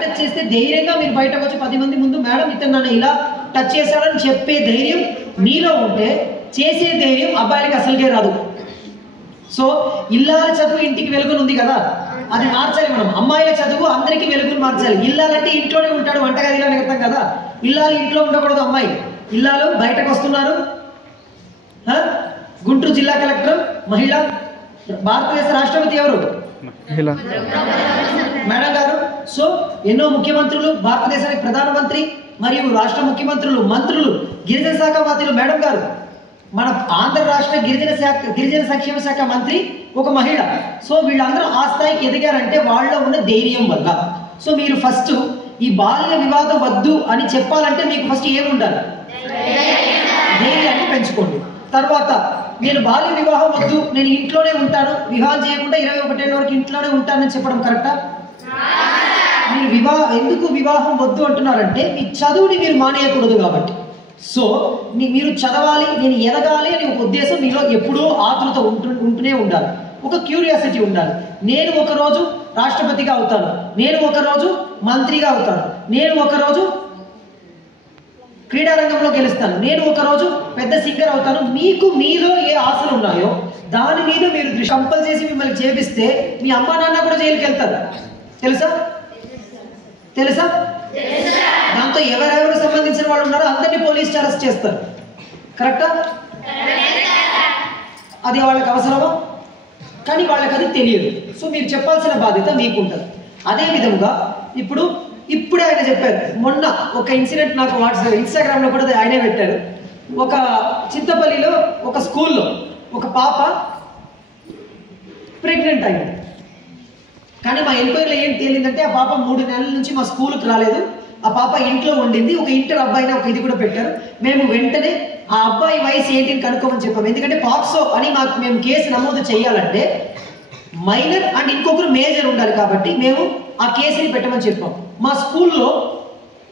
Touch చేస్తే ధైర్యంగా మీరు బయటకు వచ్చి 10 మంది ముందు మేడం ఇతను నన్ను ఇలా టచ్ చేశాడని చెప్పే ధైర్యం మీలో ఉంటే చేసే ధైర్యం అబ్బాయిలకి అసలుకే రాదు. సో ఇల్లాల చదువు ఇంటికి వెలుగును ఉంది కదా, అది మార్చాలి మనం. అమ్మాయిల చదువు అందరికీ వెలుగును మార్చాలి. ఇల్లాలంటే ఇంట్లోనే ఉంటాడు, వంటగదిలో అర్థం కదా. ఇల్లాలు ఇంట్లో ఉండకూడదు, అమ్మాయి. ఇల్లాలు బయటకు వస్తున్నారు. గుంటూరు జిల్లా కలెక్టర్ మహిళ, భారతదేశ రాష్ట్రపతి ఎవరు? మేడం గారు. సో ఎన్నో ముఖ్యమంత్రులు, భారతదేశానికి ప్రధానమంత్రి మరియు రాష్ట్ర ముఖ్యమంత్రులు, మంత్రులు, గిరిజన శాఖ మంత్రులు మేడం గారు. మన ఆంధ్ర రాష్ట్ర గిరిజన సంక్షేమ శాఖ మంత్రి ఒక మహిళ. సో వీళ్ళందరూ ఆ స్థాయికి ఎదిగారంటే వాళ్ళ ఉన్న ధైర్యం వల్ల. సో మీరు ఫస్ట్ ఈ బాల్య వివాదం వద్దు అని చెప్పాలంటే మీకు ఫస్ట్ ఏముండాలి? ధైర్యాన్ని పెంచుకోండి. తర్వాత నేను బాల్య వివాహం వద్దు, నేను ఇంట్లోనే ఉంటాను, వివాహం చేయకుండా 21 ఏళ్ళ వరకు ఇంట్లోనే ఉంటానని చెప్పడం కరెక్టా? మీరు ఎందుకు వివాహం వద్దు అంటున్నారంటే మీ చదువుని మీరు మానేయకూడదు కాబట్టి. సో మీరు చదవాలి, నేను ఎదగాలి అని ఒక ఉద్దేశం మీలో ఎప్పుడూ ఆతృత ఉంటూనే ఉండాలి, ఒక క్యూరియాసిటీ ఉండాలి. నేను ఒకరోజు రాష్ట్రపతిగా అవుతాను, నేను ఒకరోజు మంత్రిగా అవుతాను, నేను ఒకరోజు క్రీడారంగంలో గెలుస్తాను, నేను ఒకరోజు పెద్ద సింగర్ అవుతాను. మీకు మీలో ఏ ఆశలు ఉన్నాయో దాని మీద మీరు కంపల్ చేసి మిమ్మల్ని చేపిస్తే మీ అమ్మా నాన్న కూడా జైలుకి వెళ్తారు. తెలుసా? తెలుసా? దాంతో ఎవరెవరు సంబంధించిన వాళ్ళు ఉన్నారో అందరినీ పోలీస్ అరెస్ట్ చేస్తారు. కరెక్టా? అది వాళ్ళకి అవసరమా? కానీ వాళ్ళకి అది తెలియదు. సో మీరు చెప్పాల్సిన బాధ్యత మీకు ఉంటుంది. అదే విధంగా ఇప్పుడే ఆయన చెప్పారు. మొన్న ఒక ఇన్సిడెంట్ నాకు ఇన్స్టాగ్రామ్లో కూడా ఆయనే పెట్టారు. ఒక చింతపల్లిలో ఒక స్కూల్లో ఒక పాప ప్రెగ్నెంట్ అయింది. కానీ మా ఎంక్వైరీలో ఏం తేలిందంటే ఆ పాప 3 నెలల నుంచి మా స్కూల్కి రాలేదు, ఆ పాప ఇంట్లో ఉండింది. ఒక ఇంటర్ అబ్బాయిని ఒక ఇది కూడా పెట్టారు. మేము వెంటనే ఆ అబ్బాయి వయసు ఏంటిని కనుక్కోమని చెప్పాము. ఎందుకంటే పాక్సో అని మేము కేసు నమోదు చేయాలంటే మైనర్ అండ్ ఇంకొకరు మేజర్ ఉండాలి కాబట్టి మేము ఆ కేసుని పెట్టమని చెప్పాం. మా స్కూల్లో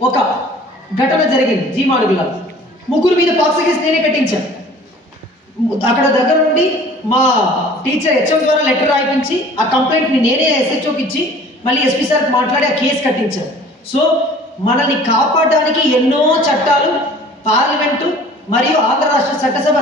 ఒక ఘటన జరిగింది జీమాడుగులో. 3 మీద పాక్సో కేసు నేనే కట్టించాను. అక్కడ దగ్గర నుండి మా టీచర్ హెచ్ఎం ద్వారా లెటర్ రాయించి ఆ కంప్లైంట్ని నేనే ఎస్హెచ్ఓకి ఇచ్చి మళ్ళీ ఎస్పీ సార్కి మాట్లాడి ఆ కేసు కట్టించాను. సో మనల్ని కాపాడడానికి ఎన్నో చట్టాలు పార్లమెంటు మరియు ఆంధ్ర రాష్ట్ర చట్టసభ